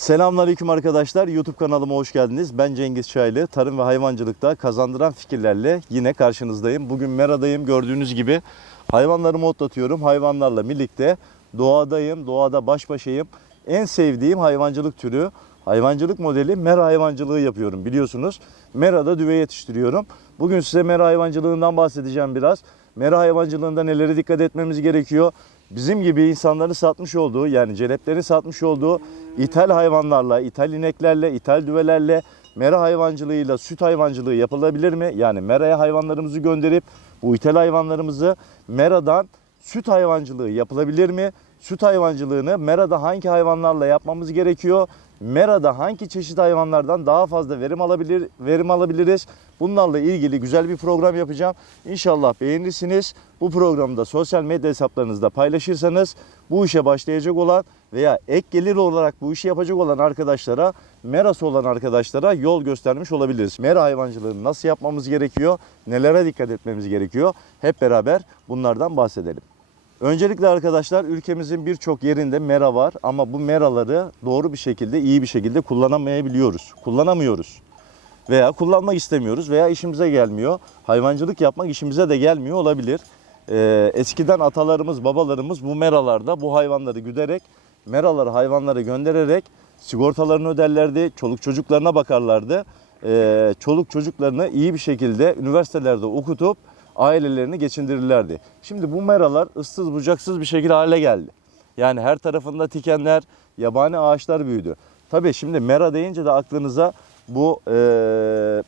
Selamünaleyküm arkadaşlar. YouTube kanalıma hoş geldiniz. Ben Cengiz Çaylı. Tarım ve hayvancılıkta kazandıran fikirlerle yine karşınızdayım. Bugün Mera'dayım. Gördüğünüz gibi hayvanlarımı otlatıyorum. Hayvanlarla birlikte doğadayım. Doğada baş başayım. En sevdiğim hayvancılık türü, hayvancılık modeli mera hayvancılığı yapıyorum biliyorsunuz. Mera'da düve yetiştiriyorum. Bugün size mera hayvancılığından bahsedeceğim biraz. Mera hayvancılığında nelere dikkat etmemiz gerekiyor? Bizim gibi insanların satmış olduğu yani celeplerin satmış olduğu ithal hayvanlarla, ithal ineklerle, ithal düvelerle mera hayvancılığıyla süt hayvancılığı yapılabilir mi? Yani meraya hayvanlarımızı gönderip bu ithal hayvanlarımızı meradan süt hayvancılığı yapılabilir mi? Süt hayvancılığını merada hangi hayvanlarla yapmamız gerekiyor? Merada hangi çeşit hayvanlardan daha fazla verim alabilir verim alabiliriz? Bunlarla ilgili güzel bir program yapacağım. İnşallah beğenirsiniz. Bu programı da sosyal medya hesaplarınızda paylaşırsanız bu işe başlayacak olan veya ek gelir olarak bu işi yapacak olan arkadaşlara, merası olan arkadaşlara yol göstermiş olabiliriz. Mera hayvancılığını nasıl yapmamız gerekiyor? Nelere dikkat etmemiz gerekiyor? Hep beraber bunlardan bahsedelim. Öncelikle arkadaşlar ülkemizin birçok yerinde mera var ama bu meraları doğru bir şekilde, iyi bir şekilde kullanamayabiliyoruz. Kullanamıyoruz. Veya kullanmak istemiyoruz veya işimize gelmiyor. Hayvancılık yapmak işimize de gelmiyor olabilir. Ee, eskiden atalarımız, babalarımız bu meralarda bu hayvanları güderek, meraları hayvanlara göndererek sigortalarını öderlerdi, çoluk çocuklarına bakarlardı. Ee, çoluk çocuklarını iyi bir şekilde üniversitelerde okutup ailelerini geçindirirlerdi. Şimdi bu meralar ıssız bucaksız bir şekilde hale geldi. Yani her tarafında tikenler, yabani ağaçlar büyüdü. Tabii şimdi mera deyince de aklınıza bu eee,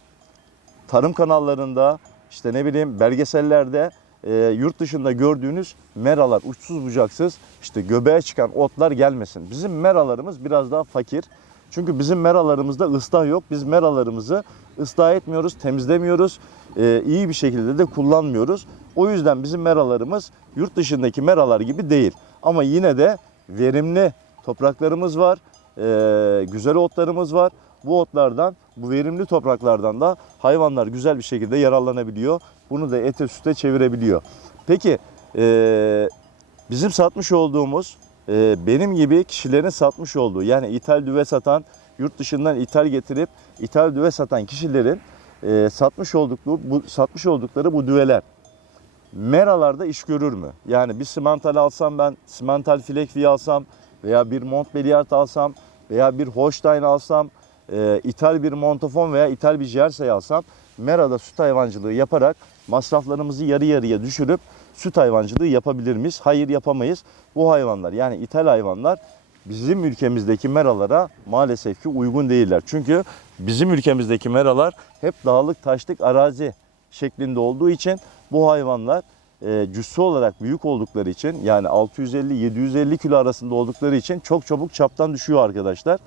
tarım kanallarında işte ne bileyim belgesellerde eee, yurt dışında gördüğünüz meralar uçsuz bucaksız işte göbeğe çıkan otlar gelmesin. Bizim meralarımız biraz daha fakir. Çünkü bizim meralarımızda ıslah yok. Biz meralarımızı ıslah etmiyoruz, temizlemiyoruz. Eee, iyi bir şekilde de kullanmıyoruz. O yüzden bizim meralarımız yurt dışındaki meralar gibi değil. Ama yine de verimli topraklarımız var. eee, güzel otlarımız var. Bu otlardan, bu verimli topraklardan da hayvanlar güzel bir şekilde yararlanabiliyor. Bunu da ete süte çevirebiliyor. Peki eee, bizim satmış olduğumuz, eee, benim gibi kişilerin satmış olduğu yani ithal düve satan, yurt dışından ithal getirip ithal düve satan kişilerin eee, satmış oldukları bu satmış oldukları bu düveler meralarda iş görür mü? Yani bir simental alsam ben, simental filekvi alsam veya bir Montbéliard alsam veya bir Holstein alsam, e, ithal bir Montafon veya ithal bir Jersey alsam merada süt hayvancılığı yaparak masraflarımızı yarı yarıya düşürüp süt hayvancılığı yapabilir miyiz? Hayır yapamayız. Bu hayvanlar yani ithal hayvanlar bizim ülkemizdeki meralara maalesef ki uygun değiller. Çünkü bizim ülkemizdeki meralar hep dağlık taşlık arazi şeklinde olduğu için bu hayvanlar e, cüssü olarak büyük oldukları için yani 650-750 kilo arasında oldukları için çok çabuk çaptan düşüyor arkadaşlar.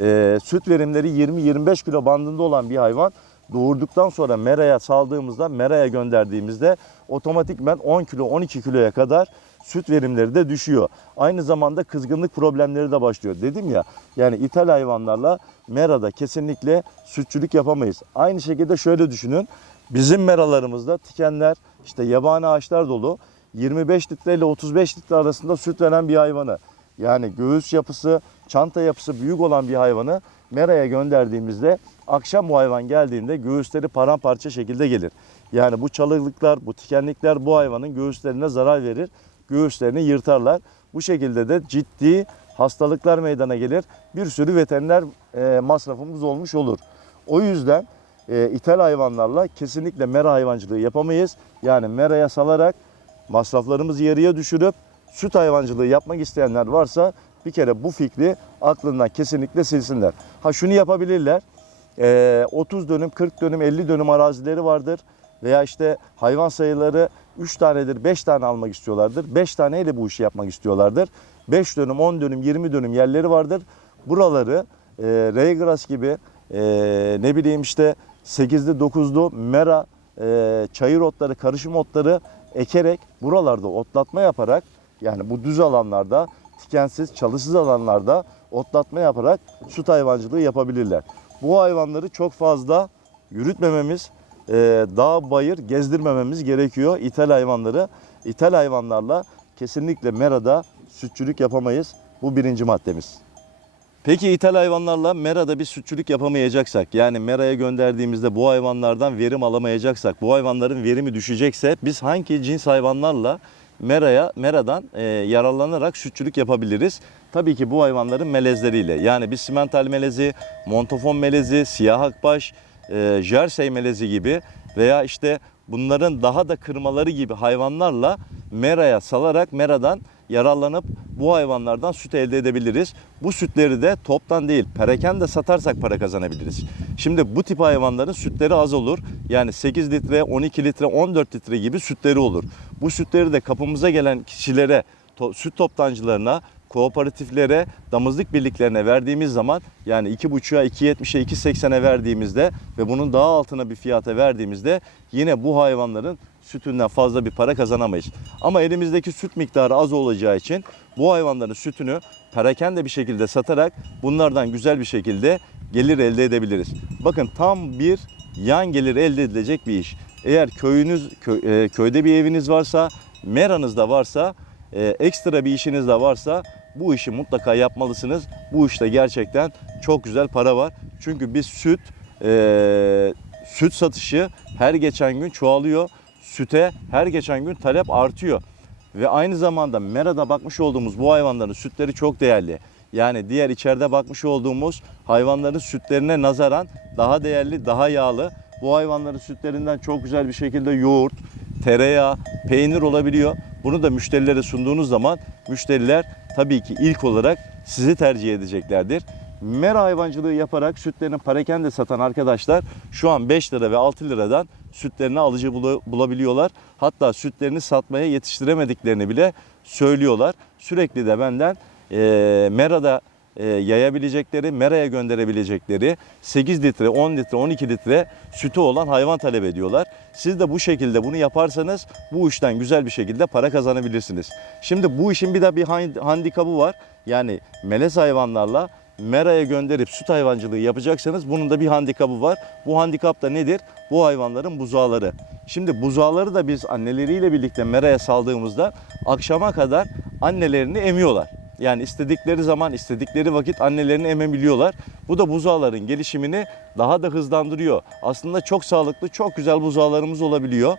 E, süt verimleri 20-25 kilo bandında olan bir hayvan doğurduktan sonra meraya saldığımızda, meraya gönderdiğimizde otomatikmen 10 kilo 12 kiloya kadar süt verimleri de düşüyor. Aynı zamanda kızgınlık problemleri de başlıyor. Dedim ya yani ithal hayvanlarla merada kesinlikle sütçülük yapamayız. Aynı şekilde şöyle düşünün. Bizim meralarımızda tikenler, işte yabani ağaçlar dolu. 25 litre ile 35 litre arasında süt veren bir hayvanı yani göğüs yapısı, çanta yapısı büyük olan bir hayvanı meraya gönderdiğimizde akşam bu hayvan geldiğinde göğüsleri paramparça şekilde gelir. Yani bu çalılıklar, bu tikenlikler bu hayvanın göğüslerine zarar verir. Göğüslerini yırtarlar. Bu şekilde de ciddi hastalıklar meydana gelir. Bir sürü veteriner e, masrafımız olmuş olur. O yüzden e, ithal hayvanlarla kesinlikle mera hayvancılığı yapamayız. Yani meraya salarak masraflarımızı yarıya düşürüp süt hayvancılığı yapmak isteyenler varsa bir kere bu fikri aklından kesinlikle silsinler. Ha şunu yapabilirler. e, 30 dönüm, 40 dönüm, 50 dönüm arazileri vardır. Veya işte hayvan sayıları 3 tanedir, 5 tane almak istiyorlardır. 5 taneyle bu işi yapmak istiyorlardır. 5 dönüm, 10 dönüm, 20 dönüm yerleri vardır. Buraları e, Reygras gibi e, ne bileyim işte 8'li 9'lu mera, e, çayır otları, karışım otları ekerek buralarda otlatma yaparak yani bu düz alanlarda tikensiz, çalısız alanlarda otlatma yaparak süt hayvancılığı yapabilirler. Bu hayvanları çok fazla yürütmememiz, dağ bayır gezdirmememiz gerekiyor. İthal hayvanları, ithal hayvanlarla kesinlikle merada sütçülük yapamayız. Bu birinci maddemiz. Peki ithal hayvanlarla merada bir sütçülük yapamayacaksak yani meraya gönderdiğimizde bu hayvanlardan verim alamayacaksak bu hayvanların verimi düşecekse biz hangi cins hayvanlarla meraya meradan e, yararlanarak sütçülük yapabiliriz? Tabii ki bu hayvanların melezleriyle yani bir simental melezi, montofon melezi, siyah akbaş, e, jersey melezi gibi veya işte bunların daha da kırmaları gibi hayvanlarla meraya salarak meradan yararlanıp bu hayvanlardan süt elde edebiliriz. Bu sütleri de toptan değil perakende satarsak para kazanabiliriz. Şimdi bu tip hayvanların sütleri az olur. Yani 8 litre, 12 litre, 14 litre gibi sütleri olur. Bu sütleri de kapımıza gelen kişilere, to- süt toptancılarına, kooperatiflere, damızlık birliklerine verdiğimiz zaman yani 2,5'a, 2,70'e, 2,80'e verdiğimizde ve bunun daha altına bir fiyata verdiğimizde yine bu hayvanların sütünden fazla bir para kazanamayız. Ama elimizdeki süt miktarı az olacağı için bu hayvanların sütünü perakende bir şekilde satarak bunlardan güzel bir şekilde gelir elde edebiliriz. Bakın tam bir yan gelir elde edilecek bir iş. Eğer köyünüz kö- e, köyde bir eviniz varsa, meranız da varsa, e, ekstra bir işiniz de varsa bu işi mutlaka yapmalısınız. Bu işte gerçekten çok güzel para var. Çünkü biz süt e, süt satışı her geçen gün çoğalıyor. Süte her geçen gün talep artıyor. Ve aynı zamanda merada bakmış olduğumuz bu hayvanların sütleri çok değerli. Yani diğer içeride bakmış olduğumuz hayvanların sütlerine nazaran daha değerli, daha yağlı. Bu hayvanların sütlerinden çok güzel bir şekilde yoğurt, tereyağı, peynir olabiliyor. Bunu da müşterilere sunduğunuz zaman müşteriler tabii ki ilk olarak sizi tercih edeceklerdir. Mera hayvancılığı yaparak sütlerini parakende satan arkadaşlar şu an 5 lira ve 6 liradan sütlerini alıcı bulabiliyorlar. Hatta sütlerini satmaya yetiştiremediklerini bile söylüyorlar. Sürekli de benden e, Mera'da e, yayabilecekleri, Mera'ya gönderebilecekleri 8 litre, 10 litre, 12 litre sütü olan hayvan talep ediyorlar. Siz de bu şekilde bunu yaparsanız bu işten güzel bir şekilde para kazanabilirsiniz. Şimdi bu işin bir de bir hand- handikapı var. Yani melez hayvanlarla meraya gönderip süt hayvancılığı yapacaksanız bunun da bir handikapı var. Bu handikap da nedir? Bu hayvanların buzağları. Şimdi buzağları da biz anneleriyle birlikte meraya saldığımızda akşama kadar annelerini emiyorlar. Yani istedikleri zaman, istedikleri vakit annelerini emebiliyorlar. Bu da buzağların gelişimini daha da hızlandırıyor. Aslında çok sağlıklı, çok güzel buzağlarımız olabiliyor.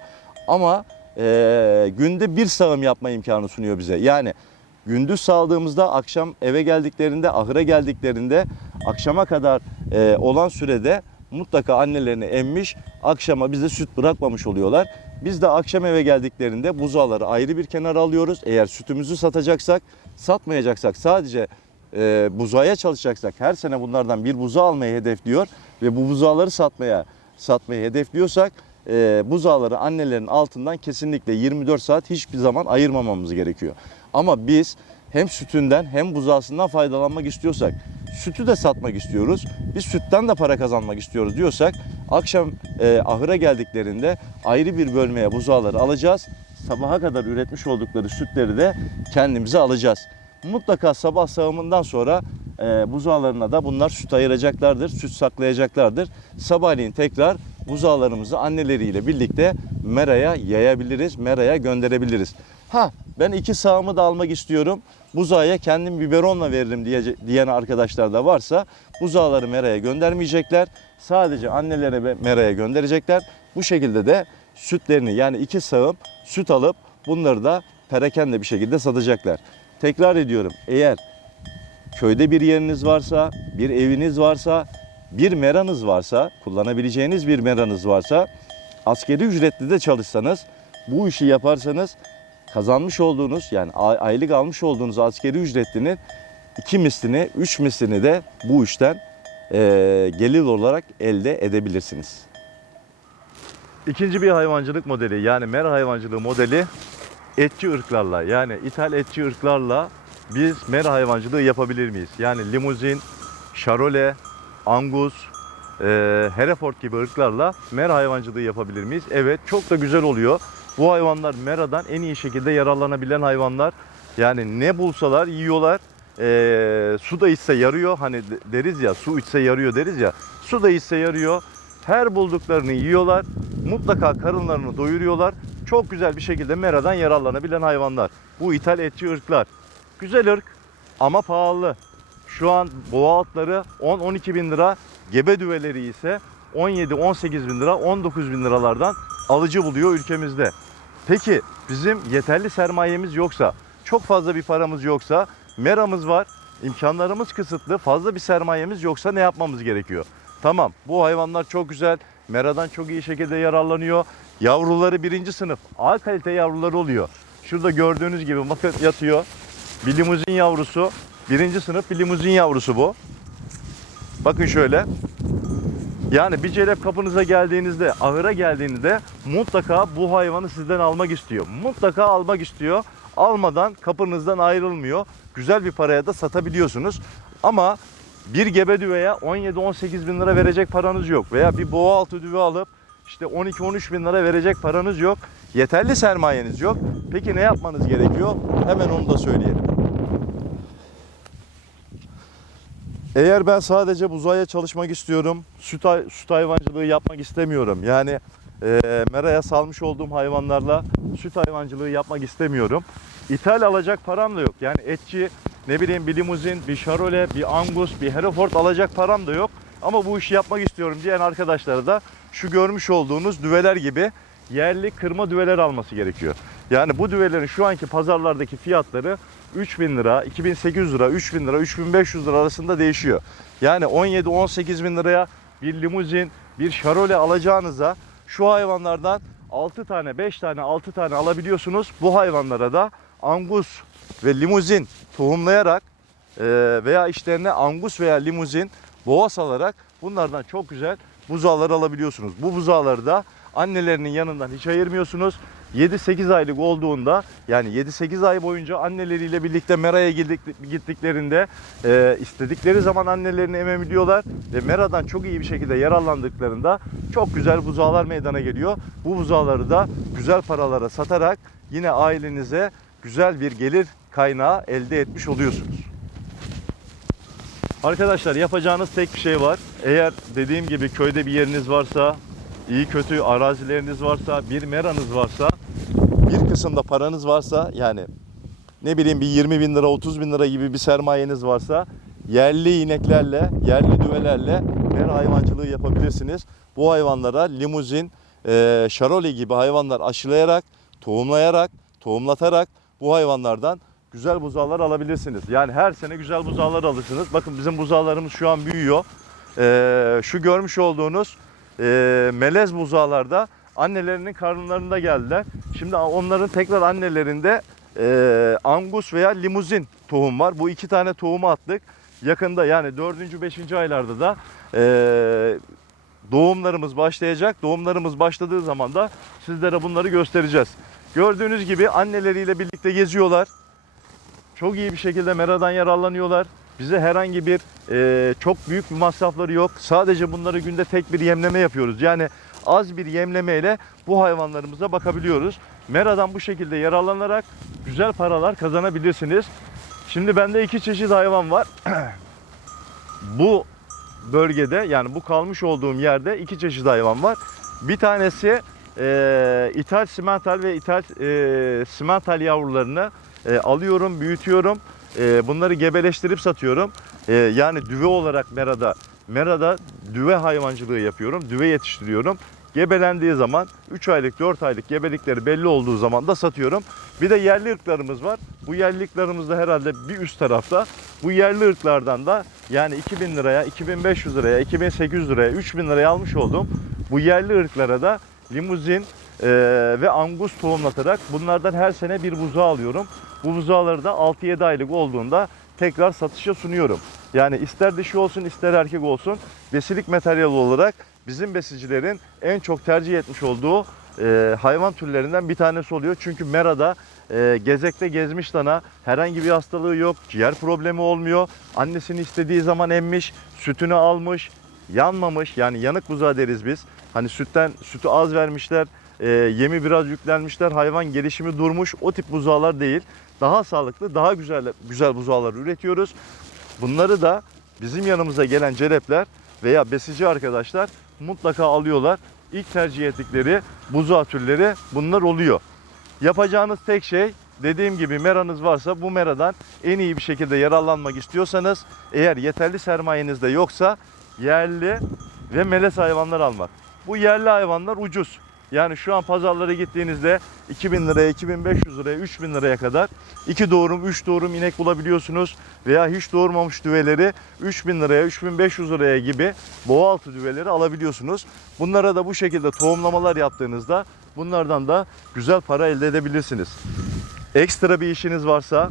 Ama eee, günde bir sağım yapma imkanı sunuyor bize. Yani gündüz sağladığımızda akşam eve geldiklerinde, ahıra geldiklerinde akşama kadar e, olan sürede mutlaka annelerini emmiş, akşama bize süt bırakmamış oluyorlar. Biz de akşam eve geldiklerinde buzağları ayrı bir kenara alıyoruz. Eğer sütümüzü satacaksak, satmayacaksak sadece e, buzağıya çalışacaksak her sene bunlardan bir buzağı almayı hedefliyor ve bu buzağları satmaya satmayı hedefliyorsak e, buzağları annelerin altından kesinlikle 24 saat hiçbir zaman ayırmamamız gerekiyor. Ama biz hem sütünden hem buzağısından faydalanmak istiyorsak, sütü de satmak istiyoruz, biz sütten de para kazanmak istiyoruz diyorsak akşam e, ahıra geldiklerinde ayrı bir bölmeye buzağları alacağız. Sabaha kadar üretmiş oldukları sütleri de kendimize alacağız. Mutlaka sabah sağımından sonra e, buzağlarına da bunlar süt ayıracaklardır, süt saklayacaklardır. Sabahleyin tekrar buzağlarımızı anneleriyle birlikte meraya yayabiliriz, meraya gönderebiliriz. Ha ben iki sağımı da almak istiyorum. Buzağıya kendim biberonla veririm diye, diyen arkadaşlar da varsa buzağları meraya göndermeyecekler. Sadece annelere meraya gönderecekler. Bu şekilde de sütlerini yani iki sağım süt alıp bunları da perakende bir şekilde satacaklar. Tekrar ediyorum eğer köyde bir yeriniz varsa, bir eviniz varsa, bir meranız varsa, kullanabileceğiniz bir meranız varsa, askeri ücretli de çalışsanız, bu işi yaparsanız kazanmış olduğunuz yani ay- aylık almış olduğunuz askeri ücretlinin iki mislini, üç mislini de bu işten eee, gelir olarak elde edebilirsiniz. İkinci bir hayvancılık modeli yani mera hayvancılığı modeli etçi ırklarla yani ithal etçi ırklarla biz mera hayvancılığı yapabilir miyiz? Yani limuzin, şarole, angus, e, hereford gibi ırklarla mera hayvancılığı yapabilir miyiz? Evet çok da güzel oluyor. Bu hayvanlar meradan en iyi şekilde yararlanabilen hayvanlar. Yani ne bulsalar yiyorlar. E, su da içse yarıyor. Hani de- deriz ya su içse yarıyor deriz ya. Su da içse yarıyor. Her bulduklarını yiyorlar. Mutlaka karınlarını doyuruyorlar. Çok güzel bir şekilde meradan yararlanabilen hayvanlar. Bu ithal etçi ırklar. Güzel ırk ama pahalı. Şu an boğa altları 10-12 bin lira, gebe düveleri ise 17-18 bin lira, 19 bin liralardan alıcı buluyor ülkemizde. Peki bizim yeterli sermayemiz yoksa, çok fazla bir paramız yoksa, meramız var, imkanlarımız kısıtlı, fazla bir sermayemiz yoksa ne yapmamız gerekiyor? Tamam bu hayvanlar çok güzel, meradan çok iyi şekilde yararlanıyor. Yavruları birinci sınıf, A kalite yavruları oluyor. Şurada gördüğünüz gibi bakın yatıyor. Bir limuzin yavrusu, birinci sınıf bir limuzin yavrusu bu. Bakın şöyle. Yani bir celep kapınıza geldiğinizde, ahıra geldiğinizde mutlaka bu hayvanı sizden almak istiyor. Mutlaka almak istiyor. Almadan kapınızdan ayrılmıyor. Güzel bir paraya da satabiliyorsunuz. Ama bir gebe düveye 17-18 bin lira verecek paranız yok. Veya bir boğa altı düve alıp işte 12-13 bin lira verecek paranız yok. Yeterli sermayeniz yok. Peki ne yapmanız gerekiyor? Hemen onu da söyleyelim. Eğer ben sadece buzaya çalışmak istiyorum, süt, hay- süt hayvancılığı yapmak istemiyorum. Yani e, meraya salmış olduğum hayvanlarla süt hayvancılığı yapmak istemiyorum. İthal alacak param da yok. Yani etçi, ne bileyim bir limuzin, bir şarole, bir angus, bir hereford alacak param da yok. Ama bu işi yapmak istiyorum diyen arkadaşlara da şu görmüş olduğunuz düveler gibi yerli kırma düveler alması gerekiyor. Yani bu düvelerin şu anki pazarlardaki fiyatları 3000 lira, 2800 lira, 3000 lira, 3500 lira arasında değişiyor. Yani 17-18 bin liraya bir limuzin, bir şarole alacağınıza şu hayvanlardan 6 tane, 5 tane, 6 tane alabiliyorsunuz. Bu hayvanlara da angus ve limuzin tohumlayarak e, veya işlerine angus veya limuzin boğaz alarak bunlardan çok güzel buzağlar alabiliyorsunuz. Bu buzağları da annelerinin yanından hiç ayırmıyorsunuz. 7-8 aylık olduğunda yani 7-8 ay boyunca anneleriyle birlikte meraya gittik- gittiklerinde e, istedikleri zaman annelerini emebiliyorlar ve meradan çok iyi bir şekilde yararlandıklarında çok güzel buzağlar meydana geliyor. Bu buzağları da güzel paralara satarak yine ailenize güzel bir gelir kaynağı elde etmiş oluyorsunuz. Arkadaşlar yapacağınız tek bir şey var. Eğer dediğim gibi köyde bir yeriniz varsa, iyi kötü arazileriniz varsa, bir meranız varsa, bir kısımda paranız varsa yani ne bileyim bir 20 bin lira 30 bin lira gibi bir sermayeniz varsa yerli ineklerle, yerli düvelerle mera hayvancılığı yapabilirsiniz. Bu hayvanlara limuzin, e, şarole gibi hayvanlar aşılayarak, tohumlayarak, tohumlatarak bu hayvanlardan güzel buzağlar alabilirsiniz. Yani her sene güzel buzağlar alırsınız. Bakın bizim buzağlarımız şu an büyüyor. E, şu görmüş olduğunuz e, melez buzağlarda annelerinin karnlarında geldiler. Şimdi onların tekrar annelerinde e, angus veya limuzin tohum var. Bu iki tane tohumu attık. Yakında yani 4. 5. aylarda da e, doğumlarımız başlayacak. Doğumlarımız başladığı zaman da sizlere bunları göstereceğiz. Gördüğünüz gibi anneleriyle birlikte geziyorlar. Çok iyi bir şekilde meradan yararlanıyorlar. Bize herhangi bir e, çok büyük bir masrafları yok. Sadece bunları günde tek bir yemleme yapıyoruz. Yani az bir yemlemeyle bu hayvanlarımıza bakabiliyoruz. Meradan bu şekilde yararlanarak güzel paralar kazanabilirsiniz. Şimdi bende iki çeşit hayvan var. bu bölgede yani bu kalmış olduğum yerde iki çeşit hayvan var. Bir tanesi e, ithal simental ve ithal e, simental yavrularını e, alıyorum, büyütüyorum. E, bunları gebeleştirip satıyorum. E, yani düve olarak merada, merada düve hayvancılığı yapıyorum. Düve yetiştiriyorum. Gebelendiği zaman 3 aylık 4 aylık gebelikleri belli olduğu zaman da satıyorum. Bir de yerli ırklarımız var. Bu yerli ırklarımız da herhalde bir üst tarafta. Bu yerli ırklardan da yani 2000 liraya, 2500 liraya, 2800 liraya, 3000 liraya almış olduğum bu yerli ırklara da limuzin e, ve angus tohumlatarak bunlardan her sene bir buzağı alıyorum. Bu buzağları da 6-7 aylık olduğunda tekrar satışa sunuyorum. Yani ister dişi olsun ister erkek olsun besilik materyal olarak bizim besicilerin en çok tercih etmiş olduğu e, hayvan türlerinden bir tanesi oluyor. Çünkü merada e, gezekte gezmiş dana herhangi bir hastalığı yok, ciğer problemi olmuyor. Annesini istediği zaman emmiş, sütünü almış, yanmamış yani yanık buzağı deriz biz. Hani sütten sütü az vermişler, e, yemi biraz yüklenmişler, hayvan gelişimi durmuş. O tip buzağlar değil. Daha sağlıklı, daha güzel güzel buzağlar üretiyoruz. Bunları da bizim yanımıza gelen celepler veya besici arkadaşlar mutlaka alıyorlar. İlk tercih ettikleri buzağı türleri bunlar oluyor. Yapacağınız tek şey dediğim gibi meranız varsa bu meradan en iyi bir şekilde yararlanmak istiyorsanız eğer yeterli sermayeniz de yoksa yerli ve melez hayvanlar almak. Bu yerli hayvanlar ucuz. Yani şu an pazarlara gittiğinizde 2000 liraya, 2500 liraya, 3000 liraya kadar 2 doğurum, 3 doğurum inek bulabiliyorsunuz. Veya hiç doğurmamış düveleri 3000 liraya, 3500 liraya gibi boğaltı düveleri alabiliyorsunuz. Bunlara da bu şekilde tohumlamalar yaptığınızda bunlardan da güzel para elde edebilirsiniz. Ekstra bir işiniz varsa,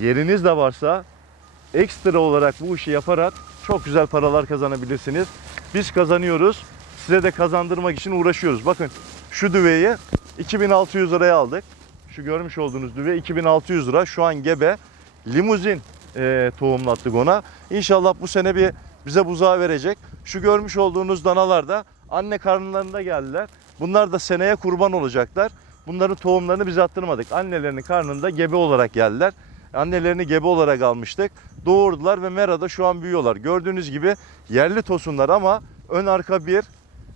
yeriniz de varsa ekstra olarak bu işi yaparak çok güzel paralar kazanabilirsiniz. Biz kazanıyoruz. Size de kazandırmak için uğraşıyoruz. Bakın şu düveyi 2600 liraya aldık. Şu görmüş olduğunuz düve 2600 lira. Şu an gebe. Limuzin e, tohumlattık ona. İnşallah bu sene bir bize buzağı verecek. Şu görmüş olduğunuz danalar da anne karnlarında geldiler. Bunlar da seneye kurban olacaklar. Bunların tohumlarını biz attırmadık. Annelerinin karnında gebe olarak geldiler. Annelerini gebe olarak almıştık. Doğurdular ve merada şu an büyüyorlar. Gördüğünüz gibi yerli tosunlar ama ön arka bir.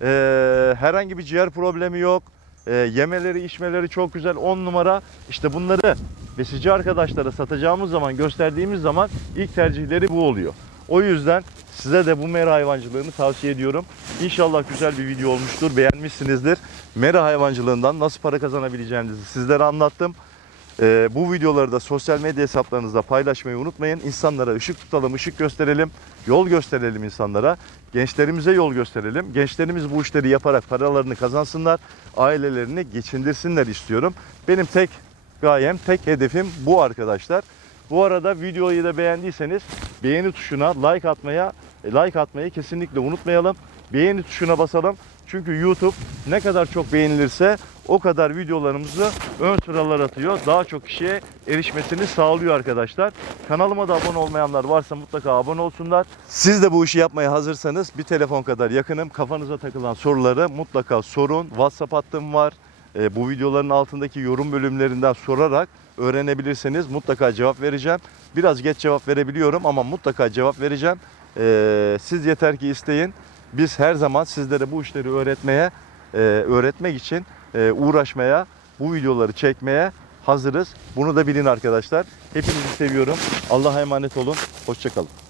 Ee, herhangi bir ciğer problemi yok. Ee, yemeleri içmeleri çok güzel 10 numara. İşte bunları besici arkadaşlara satacağımız zaman gösterdiğimiz zaman ilk tercihleri bu oluyor. O yüzden size de bu mera hayvancılığını tavsiye ediyorum. İnşallah güzel bir video olmuştur. Beğenmişsinizdir. Mera hayvancılığından nasıl para kazanabileceğinizi sizlere anlattım. Ee, bu videoları da sosyal medya hesaplarınızda paylaşmayı unutmayın. İnsanlara ışık tutalım, ışık gösterelim, yol gösterelim insanlara. Gençlerimize yol gösterelim. Gençlerimiz bu işleri yaparak paralarını kazansınlar, ailelerini geçindirsinler istiyorum. Benim tek gayem, tek hedefim bu arkadaşlar. Bu arada videoyu da beğendiyseniz beğeni tuşuna like atmaya, like atmayı kesinlikle unutmayalım. Beğeni tuşuna basalım. Çünkü YouTube ne kadar çok beğenilirse o kadar videolarımızı ön sıralar atıyor. Daha çok kişiye erişmesini sağlıyor arkadaşlar. Kanalıma da abone olmayanlar varsa mutlaka abone olsunlar. Siz de bu işi yapmaya hazırsanız bir telefon kadar yakınım. Kafanıza takılan soruları mutlaka sorun. WhatsApp hattım var. E, bu videoların altındaki yorum bölümlerinden sorarak öğrenebilirseniz mutlaka cevap vereceğim. Biraz geç cevap verebiliyorum ama mutlaka cevap vereceğim. E, siz yeter ki isteyin. Biz her zaman sizlere bu işleri öğretmeye, e, öğretmek için e, uğraşmaya, bu videoları çekmeye hazırız. Bunu da bilin arkadaşlar. Hepinizi seviyorum. Allah'a emanet olun. Hoşçakalın.